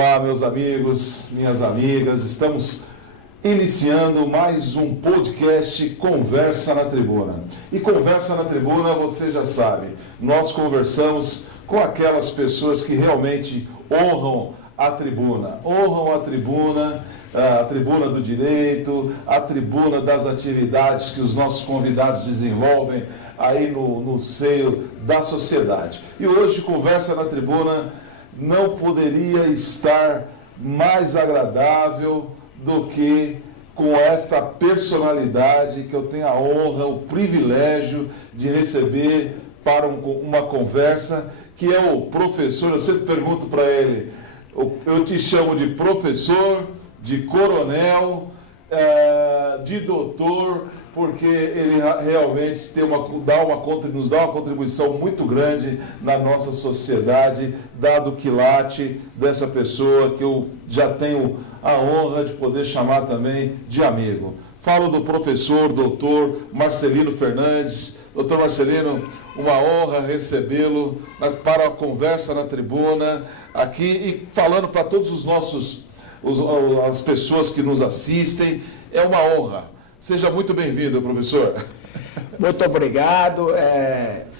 Olá, meus amigos, minhas amigas, estamos iniciando mais um podcast Conversa na Tribuna. E Conversa na Tribuna, você já sabe, nós conversamos com aquelas pessoas que realmente honram a tribuna do direito, a tribuna das atividades que os nossos convidados desenvolvem aí no seio da sociedade. E hoje, Conversa na Tribuna não poderia estar mais agradável do que com esta personalidade que eu tenho a honra, o privilégio de receber para uma conversa, que é o professor. Eu sempre pergunto para ele, eu te chamo de professor, de coronel, de doutor, porque ele realmente nos dá uma contribuição muito grande na nossa sociedade, dado o quilate dessa pessoa que eu já tenho a honra de poder chamar também de amigo. Falo do professor, doutor Marcelino Fernandes. Doutor Marcelino, uma honra recebê-lo para a Conversa na Tribuna, aqui, e falando para todos as pessoas que nos assistem, é uma honra. Seja muito bem-vindo, professor. Muito obrigado,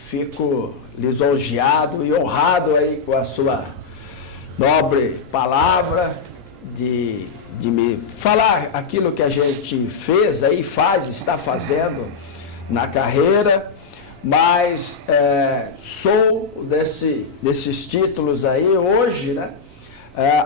fico lisonjeado e honrado aí com a sua nobre palavra de me falar aquilo que a gente fez aí, está fazendo na carreira, mas sou desses títulos aí hoje, né?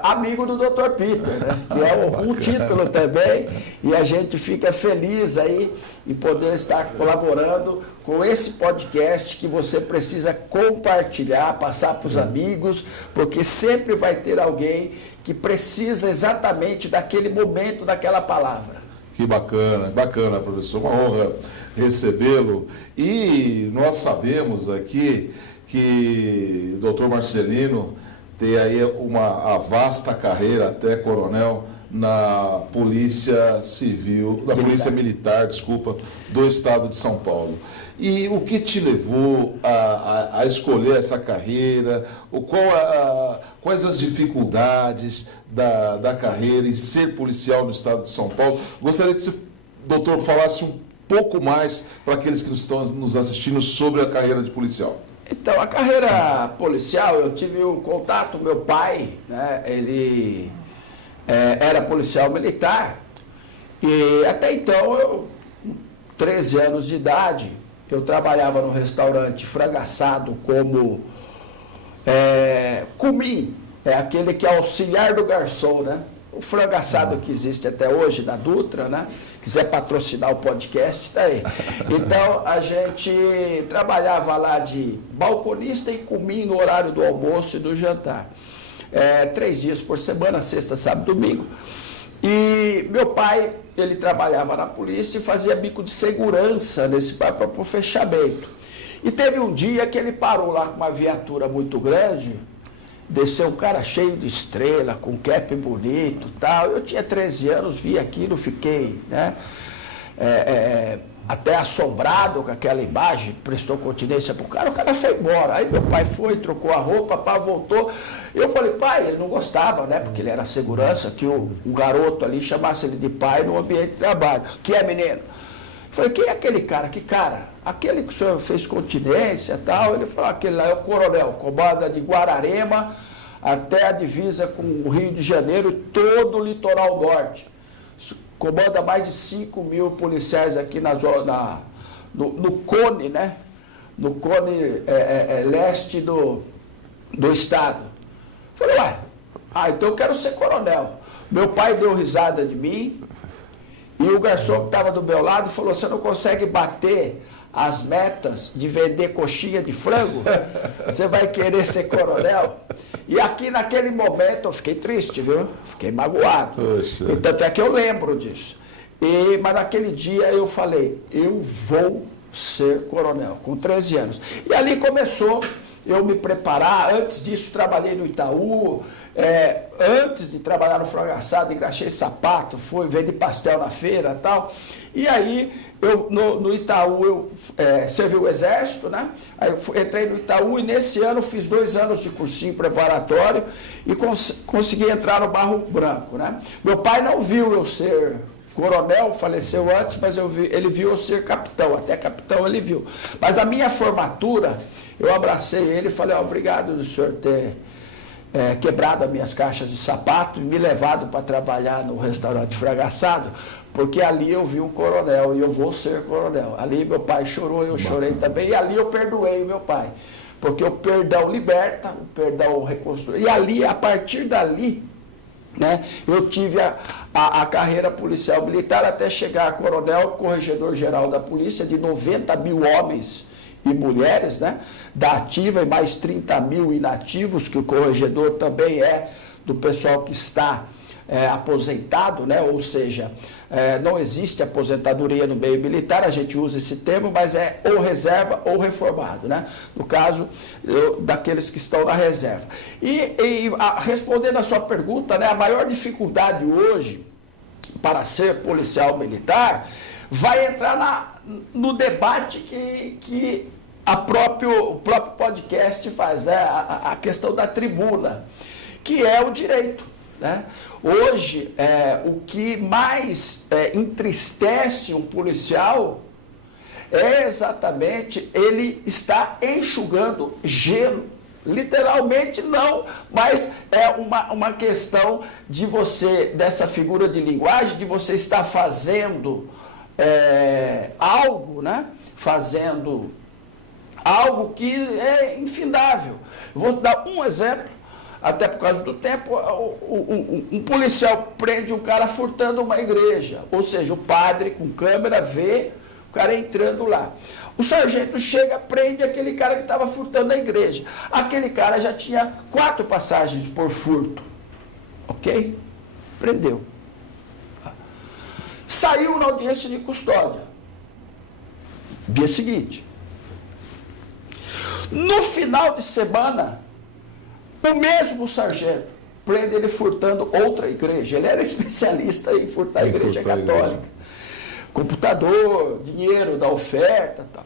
Amigo do Dr. Peter, né? Que é um título também, e a gente fica feliz aí em poder estar colaborando com esse podcast que você precisa compartilhar, passar para os amigos, porque sempre vai ter alguém que precisa exatamente daquele momento, daquela palavra. Que bacana, professor, uma honra recebê-lo. E nós sabemos aqui que o Dr. Marcelino tem aí a vasta carreira até coronel na Polícia Militar, do Estado de São Paulo. E o que te levou a escolher essa carreira? Quais as dificuldades da carreira em ser policial no Estado de São Paulo? Gostaria que você, doutor, falasse um pouco mais para aqueles que estão nos assistindo sobre a carreira de policial. Então, a carreira policial, eu tive um contato, meu pai, né, ele era policial militar, e até então, eu, 13 anos de idade, eu trabalhava no restaurante Frango Assado como cumim, aquele que é auxiliar do garçom, né? O frango assado que existe até hoje, da Dutra, né? Quiser patrocinar o podcast, está aí. Então, a gente trabalhava lá de balconista e cumim no horário do almoço e do jantar. 3 dias por semana, sexta, sábado, domingo. E meu pai, ele trabalhava na polícia e fazia bico de segurança nesse bar para o fechamento. E teve um dia que ele parou lá com uma viatura muito grande. Desceu um cara cheio de estrela, com cap bonito e tal. Eu tinha 13 anos, vi aquilo, fiquei, né, até assombrado com aquela imagem, prestou continência pro cara, o cara foi embora. Aí meu pai foi, trocou a roupa, pá, voltou. Eu falei, pai, ele não gostava, né, porque ele era segurança, que um garoto ali chamasse ele de pai no ambiente de trabalho. Que é, menino? Eu falei, quem é aquele cara? Que cara? Aquele que o senhor fez continência e tal. Ele falou, aquele lá é o coronel, comanda de Guararema até a divisa com o Rio de Janeiro e todo o litoral norte. Comanda mais de 5 mil policiais aqui no cone, né? No cone leste do estado. Eu falei, ué, então eu quero ser coronel. Meu pai deu risada de mim. E o garçom que estava do meu lado falou, você não consegue bater as metas de vender coxinha de frango? Você vai querer ser coronel? E aqui naquele momento eu fiquei triste, viu? Fiquei magoado. Poxa. E tanto é que eu lembro disso. Mas naquele dia eu falei, eu vou ser coronel, com 13 anos. E ali começou eu me preparar. Antes disso trabalhei no Itaú. antes de trabalhar no Fragaçado, engraxei sapato, fui vender pastel na feira e tal. E aí, eu, no Itaú, eu servi o Exército, né? Aí eu entrei no Itaú e nesse ano fiz 2 anos de cursinho preparatório e consegui entrar no Barro Branco, né? Meu pai não viu eu ser coronel, faleceu antes, mas ele viu eu ser capitão, até capitão ele viu. Mas a minha formatura, eu abracei ele e falei, obrigado do senhor ter quebrado as minhas caixas de sapato e me levado para trabalhar no restaurante Fragaçado, porque ali eu vi um coronel e eu vou ser coronel. Ali meu pai chorou, eu chorei também, e ali eu perdoei o meu pai, porque o perdão liberta, o perdão reconstrói. E ali, a partir dali, né, eu tive a carreira policial militar até chegar a coronel, corregedor-geral da polícia, de 90 mil homens e mulheres, né, da ativa e mais 30 mil inativos, que o corregedor também é do pessoal que está aposentado, né, ou seja, não existe aposentadoria no meio militar, a gente usa esse termo, mas é ou reserva ou reformado, né, no caso daqueles que estão na reserva. Respondendo a sua pergunta, né, a maior dificuldade hoje para ser policial militar vai entrar no debate que o próprio podcast faz, né? A questão da tribuna, que é o direito. Né? Hoje, o que mais entristece um policial é exatamente ele estar enxugando gelo. Literalmente não, mas é uma questão de você, dessa figura de linguagem, de você estar fazendo algo, né? Fazendo algo que é infindável. Vou dar um exemplo, até por causa do tempo. Um policial prende um cara furtando uma igreja, ou seja, o padre com câmera vê o cara entrando lá. O sargento chega, prende aquele cara que estava furtando a igreja. Aquele cara já tinha 4 passagens por furto, ok? Prendeu. Saiu na audiência de custódia. Dia seguinte. No final de semana, o mesmo sargento prende ele furtando outra igreja. Ele era especialista em furtar a igreja católica. Computador, dinheiro da oferta, tal.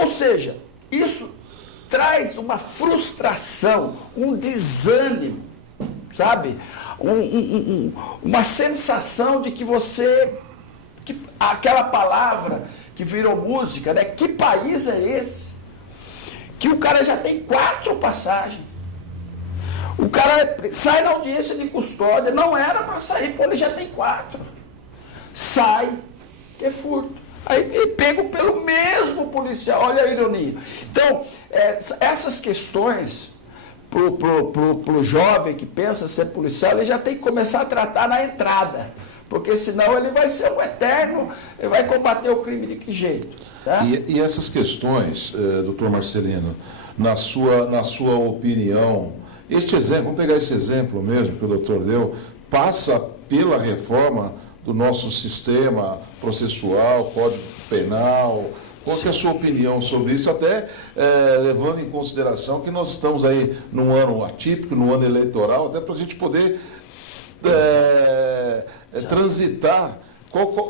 Ou seja, isso traz uma frustração, um desânimo, sabe? Uma sensação de que aquela palavra que virou música, né? Que país é esse? Que o cara já tem 4 passagens. O cara sai na audiência de custódia, não era para sair, pô, ele já tem 4. Sai, que é furto. Aí pego pelo mesmo policial, olha a ironia. Então, essas questões, pro jovem que pensa ser policial, ele já tem que começar a tratar na entrada. Porque senão ele vai ser um eterno, ele vai combater o crime de que jeito? Tá? E essas questões, doutor Marcelino, na sua opinião, este exemplo, vamos pegar esse exemplo mesmo que o doutor deu, passa pela reforma do nosso sistema processual, Código Penal. Qual que é a sua opinião sobre isso, até levando em consideração que nós estamos aí num ano atípico, num ano eleitoral, até para a gente poder transitar.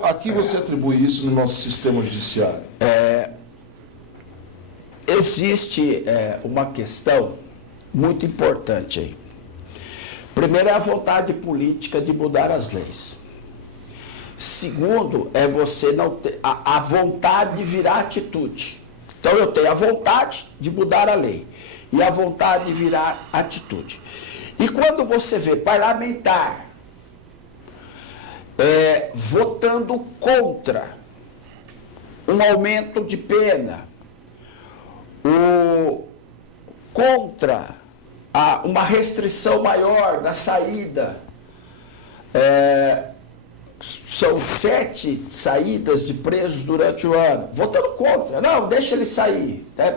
A que você atribui isso no nosso sistema judiciário? Existe uma questão muito importante aí. Primeiro é a vontade política de mudar as leis. Segundo, é você não ter a vontade de virar atitude. Então eu tenho a vontade de mudar a lei e a vontade de virar atitude. E quando você vê parlamentar votando contra um aumento de pena, contra uma restrição maior da saída, são 7 saídas de presos durante o ano, votando contra, não, deixa ele sair, né?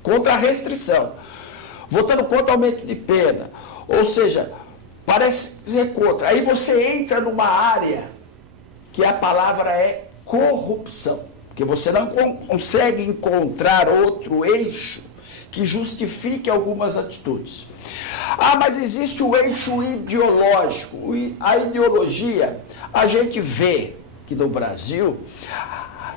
Contra a restrição, votando contra o aumento de pena, ou seja, parece ser contra. Aí você entra numa área que a palavra é corrupção, porque você não consegue encontrar outro eixo que justifique algumas atitudes. Ah, mas existe o eixo ideológico. A ideologia, a gente vê que no Brasil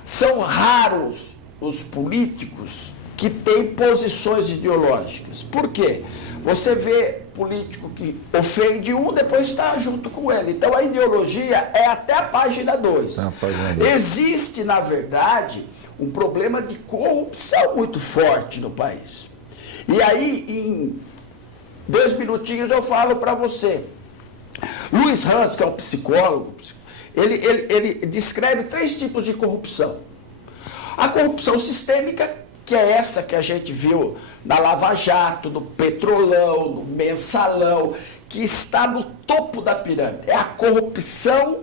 são raros os políticos que têm posições ideológicas. Por quê? Você vê político que ofende um, depois está junto com ele. Então a ideologia é até a página 2. Existe, na verdade, um problema de corrupção muito forte no país. E aí, em 2 minutinhos eu falo para você. Luiz Hans, que é um psicólogo, ele descreve 3 tipos de corrupção. A corrupção sistêmica, que é essa que a gente viu na Lava Jato, no Petrolão, no Mensalão, que está no topo da pirâmide. É a corrupção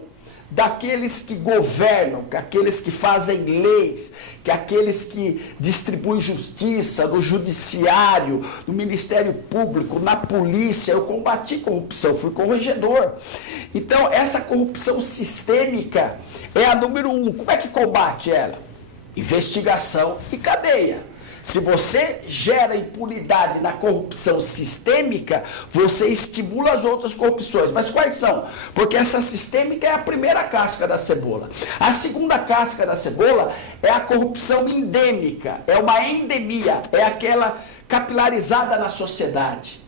daqueles que governam, que aqueles que fazem leis, que aqueles que distribuem justiça, no judiciário, no Ministério Público, na polícia. Eu combati corrupção, fui corregedor. Então, essa corrupção sistêmica é a número 1. Como é que combate ela? Investigação e cadeia. Se você gera impunidade na corrupção sistêmica, você estimula as outras corrupções. Mas quais são? Porque essa sistêmica é a primeira casca da cebola. A segunda casca da cebola é a corrupção endêmica. É uma endemia. É aquela capilarizada na sociedade.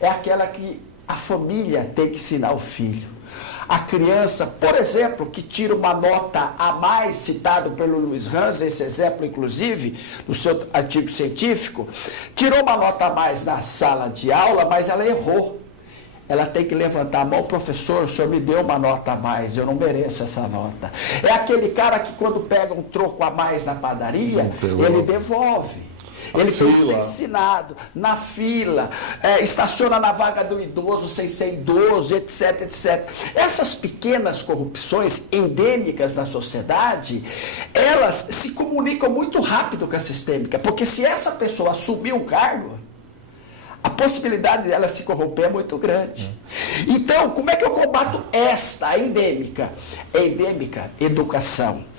É aquela que a família tem que ensinar o filho. A criança, por exemplo, que tira uma nota a mais, citado pelo Luiz Hans, esse exemplo, inclusive, no seu artigo científico, tirou uma nota a mais na sala de aula, mas ela errou. Ela tem que levantar a mão: professor, o senhor me deu uma nota a mais, eu não mereço essa nota. É aquele cara que quando pega um troco a mais na padaria, ele devolve. Ele tem que ser ensinado na fila, estaciona na vaga do idoso sem ser idoso, etc, etc. Essas pequenas corrupções endêmicas na sociedade, elas se comunicam muito rápido com a sistêmica, porque se essa pessoa assumir um cargo, a possibilidade dela se corromper é muito grande. Então, como é que eu combato esta endêmica? É endêmica, educação.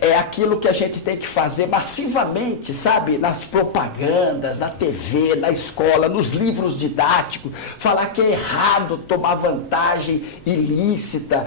É aquilo que a gente tem que fazer massivamente, sabe? Nas propagandas, na TV, na escola, nos livros didáticos, falar que é errado tomar vantagem ilícita,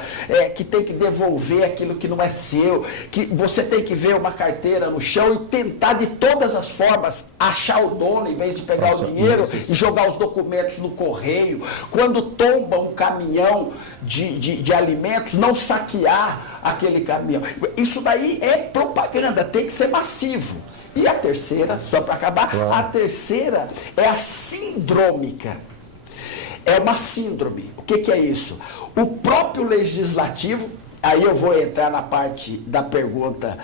que tem que devolver aquilo que não é seu, que você tem que ver uma carteira no chão e tentar de todas as formas achar o dono em vez de pegar o dinheiro e jogar os documentos no correio. Quando tomba um caminhão de alimentos, não saquear aquele caminhão. Isso daí é propaganda, tem que ser massivo. E a terceira, só para acabar, a terceira é a sindrômica. É uma síndrome. O que é isso? O próprio legislativo, aí eu vou entrar na parte da pergunta,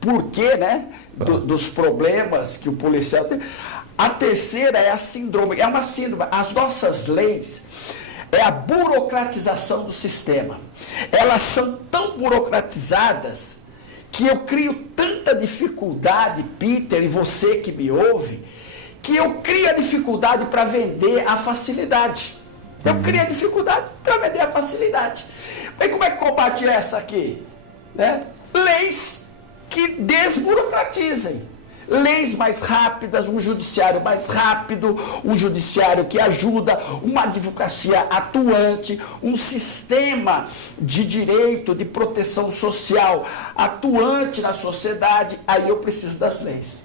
por quê, né? Dos problemas que o policial tem. A terceira é a síndrome. É uma síndrome. As nossas leis é a burocratização do sistema. Elas são tão burocratizadas que eu crio tanta dificuldade, Peter, e você que me ouve, que eu crio a dificuldade para vender a facilidade. Eu crio a dificuldade para vender a facilidade. Mas como é que combate essa aqui? Né? Leis que desburocratizem. Leis mais rápidas, um judiciário mais rápido, um judiciário que ajuda, uma advocacia atuante, um sistema de direito, de proteção social atuante na sociedade. Aí eu preciso das leis.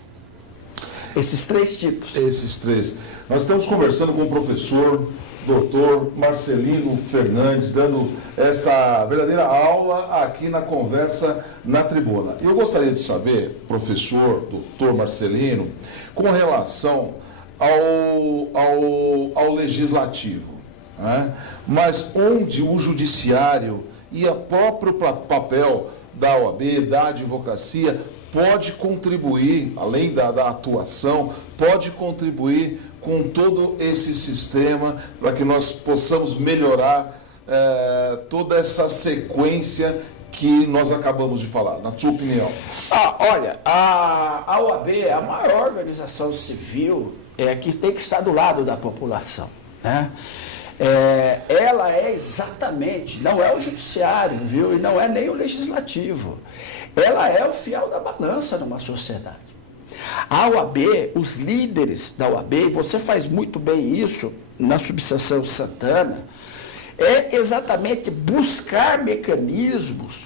Esses 3 tipos. Esses 3. Nós estamos conversando com o professor Dr. Marcelino Fernandes, dando essa verdadeira aula aqui na Conversa na Tribuna. E eu gostaria de saber, professor, doutor Marcelino, com relação ao legislativo, né? Mas onde o judiciário e o próprio papel da OAB, da advocacia, pode contribuir, além da atuação, pode contribuir com todo esse sistema para que nós possamos melhorar toda essa sequência que nós acabamos de falar, na sua opinião? Olha, a OAB é a maior organização civil que tem que estar do lado da população, né? Ela é exatamente, não é o judiciário, viu? E não é nem o legislativo. Ela é o fiel da balança numa sociedade. A OAB, os líderes da OAB, e você faz muito bem isso na subseção Santana, é exatamente buscar mecanismos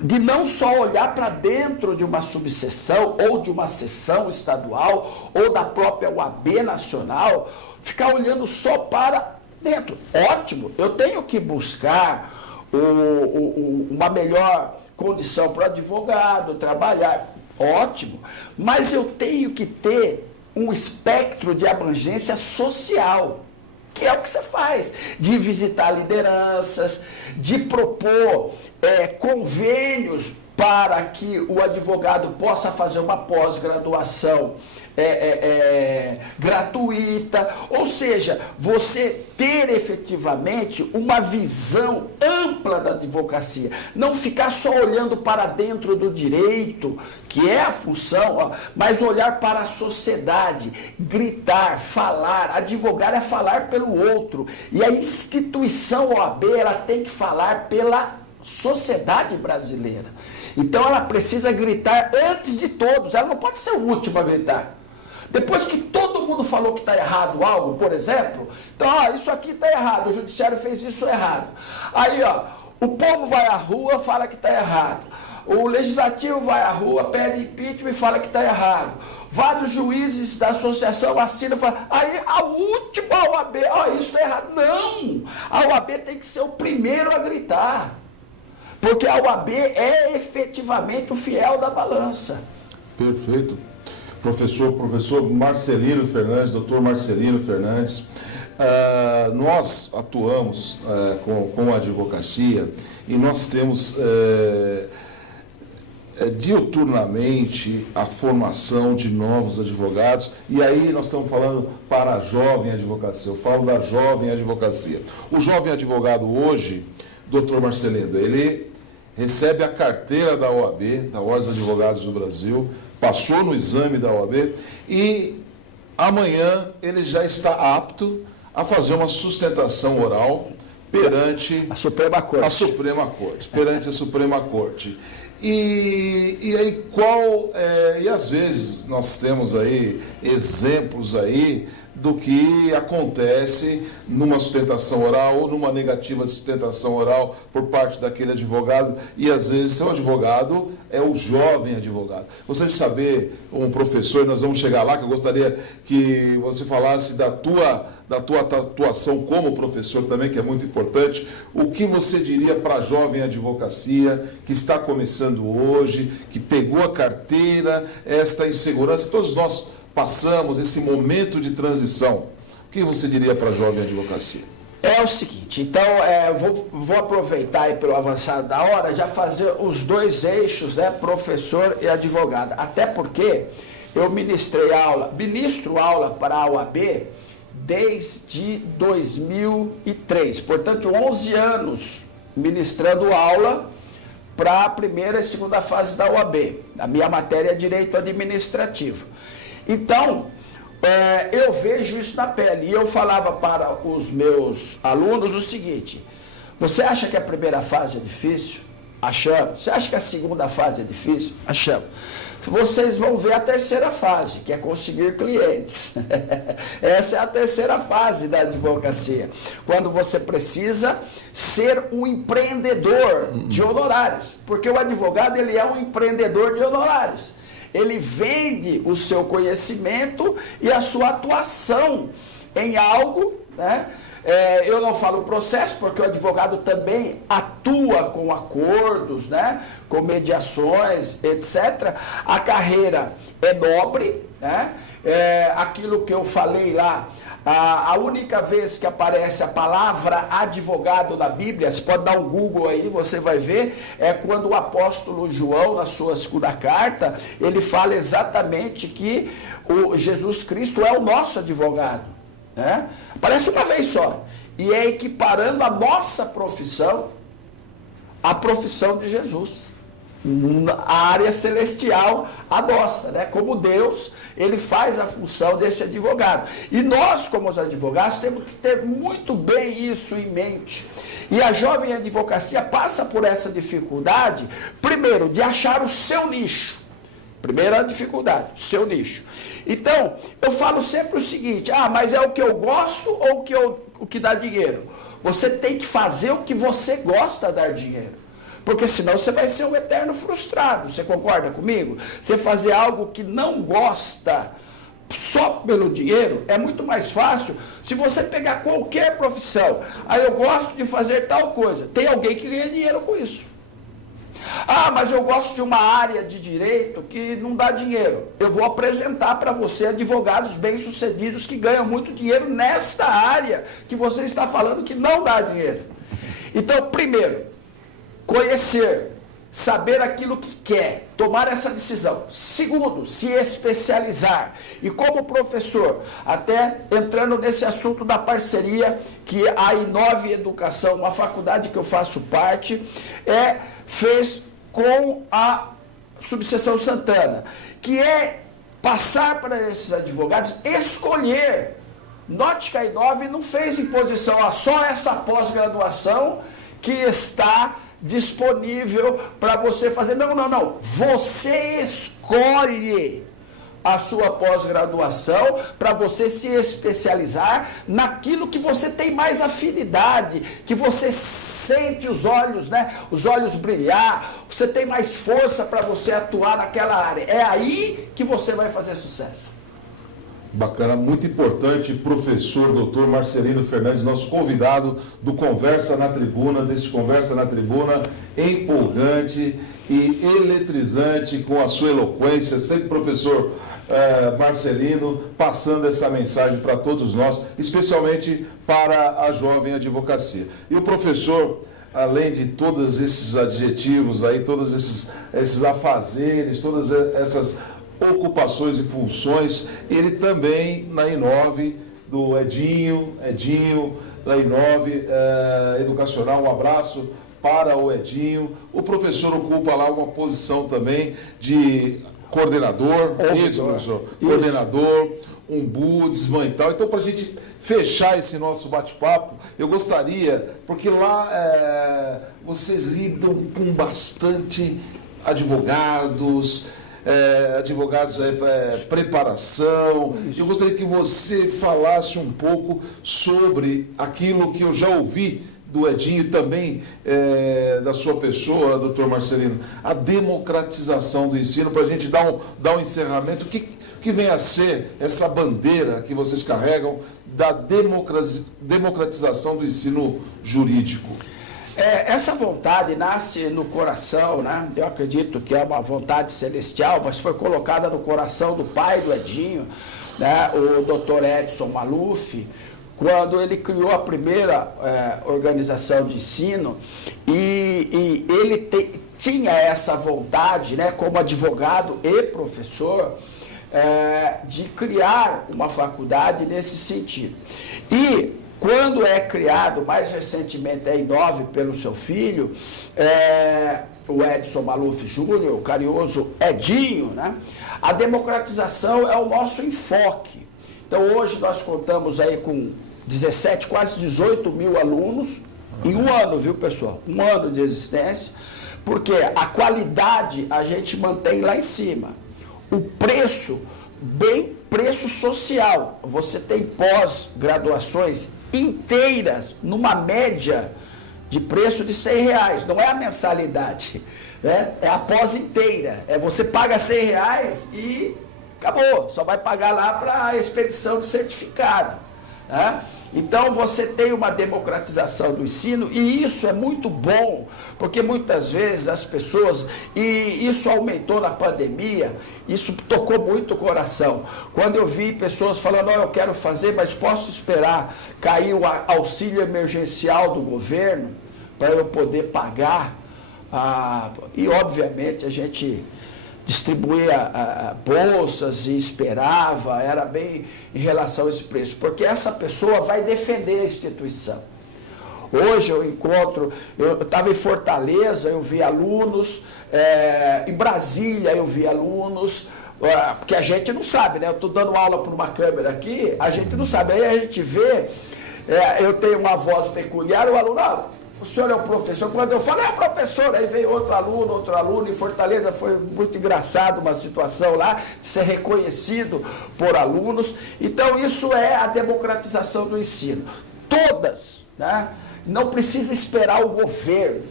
de não só olhar para dentro de uma subseção ou de uma seção estadual ou da própria OAB nacional, ficar olhando só para dentro. Ótimo, eu tenho que buscar uma melhor condição para o advogado trabalhar, ótimo, mas eu tenho que ter um espectro de abrangência social, que é o que você faz, de visitar lideranças, de propor convênios para que o advogado possa fazer uma pós-graduação gratuita, ou seja, você ter efetivamente uma visão ampla da advocacia, não ficar só olhando para dentro do direito, que é a função, mas olhar para a sociedade, gritar, falar, advogar é falar pelo outro, e a instituição OAB, ela tem que falar pela sociedade brasileira. Então ela precisa gritar antes de todos, ela não pode ser o último a gritar. Depois que todo mundo falou que está errado algo, por exemplo, então, isso aqui está errado, o judiciário fez isso errado. Aí, o povo vai à rua, fala que está errado. O legislativo vai à rua, pede impeachment e fala que está errado. Vários juízes da associação assinam e falam, aí a última OAB, isso está errado. Não! A OAB tem que ser o primeiro a gritar. Porque a OAB é efetivamente o fiel da balança. Perfeito. Professor Marcelino Fernandes, doutor Marcelino Fernandes, nós atuamos com a advocacia e nós temos diuturnamente a formação de novos advogados, e aí nós estamos falando para a jovem advocacia, eu falo da jovem advocacia. O jovem advogado hoje, doutor Marcelino, ele recebe a carteira da OAB, da Ordem dos Advogados do Brasil, passou no exame da OAB e amanhã ele já está apto a fazer uma sustentação oral perante a Suprema Corte. Perante a Suprema Corte. E aí e às vezes nós temos aí exemplos aí do que acontece numa sustentação oral ou numa negativa de sustentação oral por parte daquele advogado, e às vezes seu advogado é o jovem advogado. Gostaria de saber, um professor, nós vamos chegar lá, que eu gostaria que você falasse da tua atuação como professor também, que é muito importante. O que você diria para a jovem advocacia que está começando hoje, que pegou a carteira, esta insegurança, todos nós passamos esse momento de transição. O que você diria para a jovem advocacia? É o seguinte, então, vou aproveitar aí pelo avançado da hora, já fazer os dois eixos, né, professor e advogado. Até porque eu ministro aula para a OAB desde 2003, portanto, 11 anos ministrando aula para a primeira e segunda fase da OAB. A minha matéria é Direito Administrativo. Então, eu vejo isso na pele. E eu falava para os meus alunos o seguinte: você acha que a primeira fase é difícil? Achamos. Você acha que a segunda fase é difícil? Achamos. Vocês vão ver a terceira fase, que é conseguir clientes. Essa é a terceira fase da advocacia. Quando você precisa ser um empreendedor de honorários. Porque o advogado, ele é um empreendedor de honorários. Ele vende o seu conhecimento e a sua atuação em algo, né? Eu não falo processo, porque o advogado também atua com acordos, né? Com mediações, etc. A carreira é nobre, né? Aquilo que eu falei lá, a única vez que aparece a palavra advogado na Bíblia, você pode dar um Google aí, você vai ver, é quando o apóstolo João, na sua segunda carta, ele fala exatamente que o Jesus Cristo é o nosso advogado. Né? Aparece uma vez só, e é equiparando a nossa profissão à profissão de Jesus, a área celestial a nossa, né? Como Deus, ele faz a função desse advogado, e nós como os advogados temos que ter muito bem isso em mente. E a jovem advocacia passa por essa dificuldade, primeiro, de achar o seu nicho. Primeira dificuldade, seu nicho. Então, eu falo sempre o seguinte, mas é o que eu gosto ou o que dá dinheiro? Você tem que fazer o que você gosta dar dinheiro. Porque senão você vai ser um eterno frustrado. Você concorda comigo? Você fazer algo que não gosta só pelo dinheiro é muito mais fácil se você pegar qualquer profissão. Eu gosto de fazer tal coisa. Tem alguém que ganha dinheiro com isso. Mas eu gosto de uma área de direito que não dá dinheiro. Eu vou apresentar para você advogados bem-sucedidos que ganham muito dinheiro nesta área que você está falando que não dá dinheiro. Então, primeiro, conhecer, saber aquilo que quer, tomar essa decisão. Segundo, se especializar. E como professor, até entrando nesse assunto da parceria que a Inove Educação, uma faculdade que eu faço parte, fez com a Subseção Santana, que é passar para esses advogados escolher. Note que a Inove não fez imposição a só essa pós-graduação que está disponível para você fazer. Não. Você escolhe a sua pós-graduação para você se especializar naquilo que você tem mais afinidade, que você sente os olhos, os olhos brilhar, você tem mais força para você atuar naquela área. É aí que você vai fazer sucesso. Bacana, muito importante, professor Dr. Marcelino Fernandes, nosso convidado do Conversa na Tribuna, desse Conversa na Tribuna empolgante e eletrizante, com a sua eloquência, sempre professor Marcelino, passando essa mensagem para todos nós, especialmente para a jovem advocacia. E o professor, além de todos esses adjetivos aí, todos esses afazeres, todas essas ocupações e funções, ele também na Inove, do Edinho, da Inove Educacional, um abraço para o Edinho. O professor ocupa lá uma posição também de coordenador, isso, professor? Coordenador, ombudsman e tal. Então, para a gente fechar esse nosso bate-papo, eu gostaria, porque lá vocês lidam com bastante advogados, preparação. Eu gostaria que você falasse um pouco sobre aquilo que eu já ouvi do Edinho e também da sua pessoa, doutor Marcelino, a democratização do ensino, para a gente dar um encerramento. O que vem a ser essa bandeira que vocês carregam da democratização do ensino jurídico? Essa vontade nasce no coração, Eu acredito que é uma vontade celestial, mas foi colocada no coração do pai do Edinho, o Dr. Edson Maluf, quando ele criou a primeira organização de ensino, e ele tinha essa vontade, como advogado e professor, de criar uma faculdade nesse sentido. E quando é criado, mais recentemente a Inove pelo seu filho, o Edson Maluf Júnior, o carinhoso Edinho, a democratização é o nosso enfoque. Então hoje nós contamos aí com 17, quase 18 mil alunos, em um ano, viu pessoal? Um ano de existência, porque a qualidade a gente mantém lá em cima. O preço, preço social. Você tem pós-graduações inteiras numa média de preço de R$100, não é a mensalidade, é a pós inteira, você paga R$100 e acabou, só vai pagar lá para a expedição de certificado. Então você tem uma democratização do ensino e isso é muito bom, porque muitas vezes as pessoas, e isso aumentou na pandemia, isso tocou muito o coração. Quando eu vi pessoas falando, eu quero fazer, mas posso esperar cair o auxílio emergencial do governo para eu poder pagar, e obviamente a gente distribuía bolsas e esperava, era bem em relação a esse preço, porque essa pessoa vai defender a instituição. Hoje eu estava em Fortaleza, eu vi alunos, em Brasília eu vi alunos, porque a gente não sabe, eu estou dando aula por uma câmera aqui, a gente não sabe, aí a gente vê, eu tenho uma voz peculiar, o aluno, o senhor é o professor. Quando eu falo, é professor, aí veio outro aluno, em Fortaleza foi muito engraçado uma situação lá, de ser reconhecido por alunos. Então, isso é a democratização do ensino. Todas, né? Não precisa esperar o governo.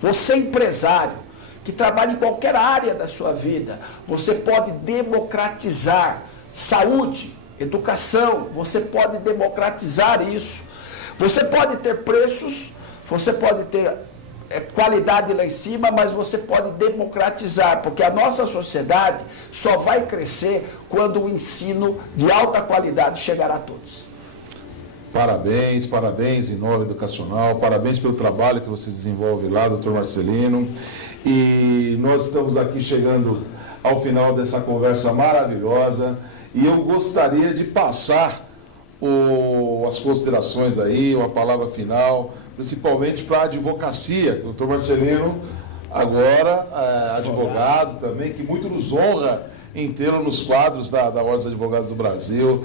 Você é empresário, que trabalha em qualquer área da sua vida, você pode democratizar saúde, educação, você pode democratizar isso. Você pode ter preços, você pode ter qualidade lá em cima, mas você pode democratizar, porque a nossa sociedade só vai crescer quando o ensino de alta qualidade chegar a todos. Parabéns, parabéns, Inova Educacional, parabéns pelo trabalho que você desenvolve lá, doutor Marcelino. E nós estamos aqui chegando ao final dessa conversa maravilhosa e eu gostaria de passar as considerações aí, uma palavra final, principalmente para a advocacia. O doutor Marcelino, agora advogado também, que muito nos honra em tê-lo nos quadros da Ordem dos Advogados do Brasil.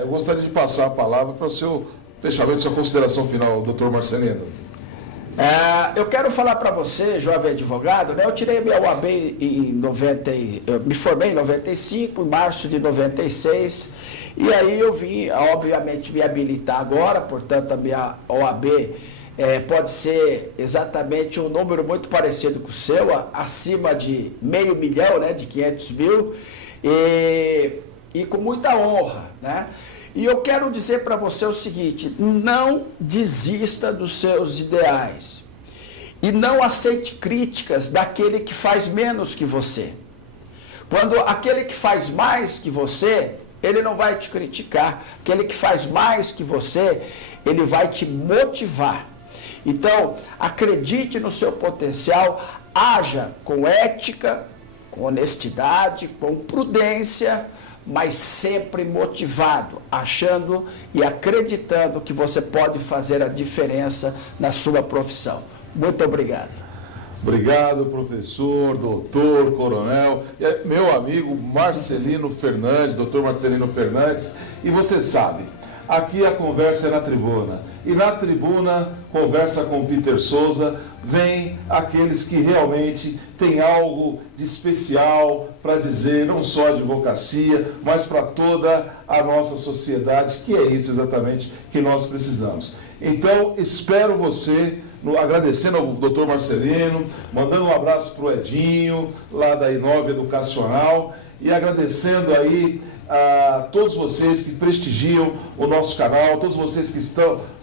Eu gostaria de passar a palavra para o seu fechamento, sua consideração final, doutor Marcelino. Eu quero falar para você, jovem advogado, né? Eu tirei minha OAB eu me formei em 95, em março de 96, e aí eu vim, obviamente, me habilitar agora, portanto, a minha OAB pode ser exatamente um número muito parecido com o seu, acima de $500 mil, né? De 500 mil, e com muita honra, né? E eu quero dizer para você o seguinte, não desista dos seus ideais e não aceite críticas daquele que faz menos que você. Quando aquele que faz mais que você, ele não vai te criticar. Aquele que faz mais que você, ele vai te motivar. Então, acredite no seu potencial, haja com ética, com honestidade, com prudência, mas sempre motivado, achando e acreditando que você pode fazer a diferença na sua profissão. Muito obrigado. Obrigado, professor, doutor, coronel, meu amigo Marcelino Fernandes, doutor Marcelino Fernandes. E você sabe, aqui a conversa é na tribuna. E na tribuna, conversa com Peter Souza, vem aqueles que realmente têm algo de especial para dizer, não só a advocacia, mas para toda a nossa sociedade, que é isso exatamente que nós precisamos. Então, espero você, agradecendo ao doutor Marcelino, mandando um abraço para o Edinho, lá da Inova Educacional, e agradecendo aí a todos vocês que prestigiam o nosso canal, todos vocês que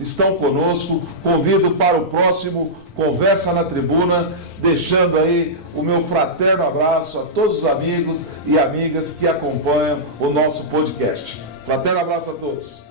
estão conosco. Convido para o próximo Conversa na Tribuna, deixando aí o meu fraterno abraço a todos os amigos e amigas que acompanham o nosso podcast. Fraterno abraço a todos.